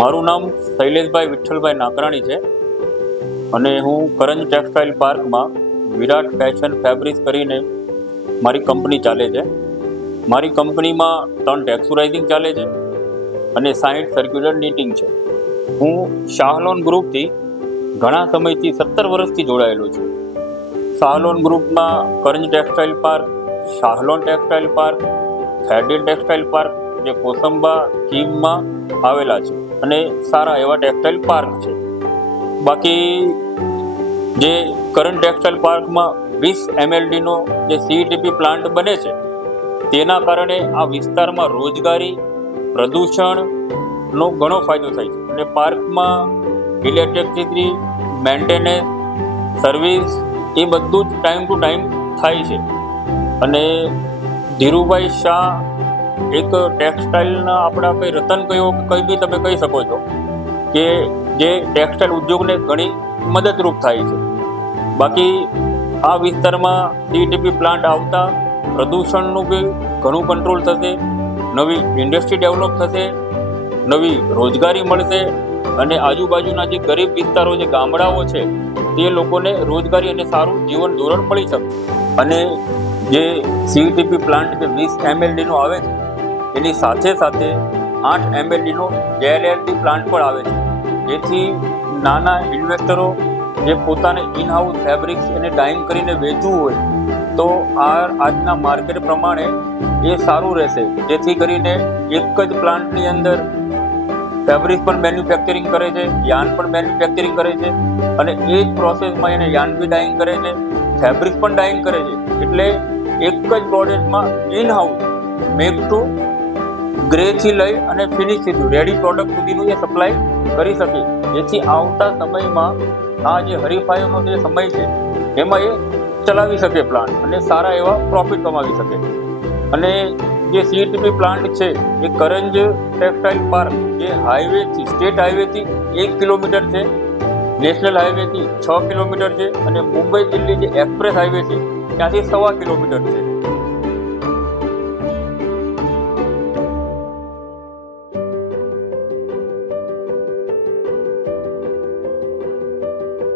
મારું નામ શૈલેષભાઈ વિઠ્ઠલભાઈ નાકરાણી છે અને હું કરંજ ટેક્સટાઇલ પાર્કમાં વિરાટ ફેશન ફેબ્રિક્સ કરીને મારી કંપની ચાલે છે. મારી કંપનીમાં 3 ટેક્સચરાઇઝિંગ ચાલે છે અને 60 સર્ક્યુલર નીટિંગ છે. હું શાહલોન ગ્રુપથી ઘણા સમયથી 17 વર્ષથી જોડાયેલો છું. શાહલોન ગ્રુપમાં Karanj textile park, Shahlon textile park, ફેડેલ ટેક્સટાઇલ પાર્ક જે કોસંબા કીમમાં આવેલા છે અને સારા એવા ટેક્સટાઇલ પાર્ક છે. બાકી જે કરંજ ટેક્સટાઇલ પાર્કમાં 20 MLDનો જે CETP પ્લાન્ટ બને છે તેના કારણે આ વિસ્તારમાં રોજગારી, પ્રદૂષણનો ઘણો ફાયદો થાય છે અને પાર્કમાં ઇલેક્ટ્રિસિટી, મેન્ટેનન્સ, સર્વિસ એ બધું જ ટાઈમ ટુ ટાઈમ થાય છે. અને ધીરુભાઈ શાહ એક ટેક્સટાઇલના આપણા કંઈ રતન કયો કંઈ બી તમે કહી શકો છો કે જે ટેક્સટાઇલ ઉદ્યોગને ઘણી મદદરૂપ થાય છે. બાકી આ વિસ્તારમાં CETP પ્લાન્ટ આવતા પ્રદૂષણનું બી ઘણું કંટ્રોલ થશે, નવી ઇન્ડસ્ટ્રી ડેવલપ થશે, નવી રોજગારી મળશે અને આજુબાજુના જે ગરીબ વિસ્તારો, જે ગામડાઓ છે તે લોકોને રોજગારી અને સારું જીવન ધોરણ મળી શકે. અને જે CETP પ્લાન્ટ જે 20 MLDનો આવે છે એની સાથે સાથે 8 MLDનો JLLD પ્લાન્ટ પણ આવે છે, જેથી નાના ઇન્વેસ્ટરો જે પોતાને ઇનહાઉસ ફેબ્રિક્સ એને ડાઇંગ કરીને વેચવું હોય તો આજના માર્કેટ પ્રમાણે એ સારું રહેશે. જેથી કરીને એક જ પ્લાન્ટની અંદર ફેબ્રિક પણ મેન્યુફેક્ચરિંગ કરે છે, યાર્ન પણ મેન્યુફેક્ચરિંગ કરે છે અને એ જ પ્રોસેસમાં એને યાર્ન બી ડાઇંગ કરે છે, ફેબ્રિક પણ ડાઇંગ કરે છે. એટલે એક જ પ્રોડક્ટમાં ઇનહાઉસ મેક ટુ ગ્રેથી લઈ અને ફિનિશ સુધી રેડી પ્રોડક્ટ સુધીનું એ સપ્લાય કરી શકે, જેથી આવતા સમયમાં આ જે હરીફાઈઓનો જે સમય છે એમાં એ ચલાવી શકે પ્લાન્ટ અને સારા એવા પ્રોફિટ કમાવી શકે. અને જે CETP પ્લાન્ટ છે એ કરંજ ટેક્સટાઇલ પાર્ક જે હાઈવેથી, સ્ટેટ હાઈવેથી 1 કિલોમીટર છે, નેશનલ હાઈવેથી 6 કિલોમીટર છે અને મુંબઈ દિલ્હી જે એક્સપ્રેસ હાઈવે છે ત્યાંથી 1.25 કિલોમીટર છે.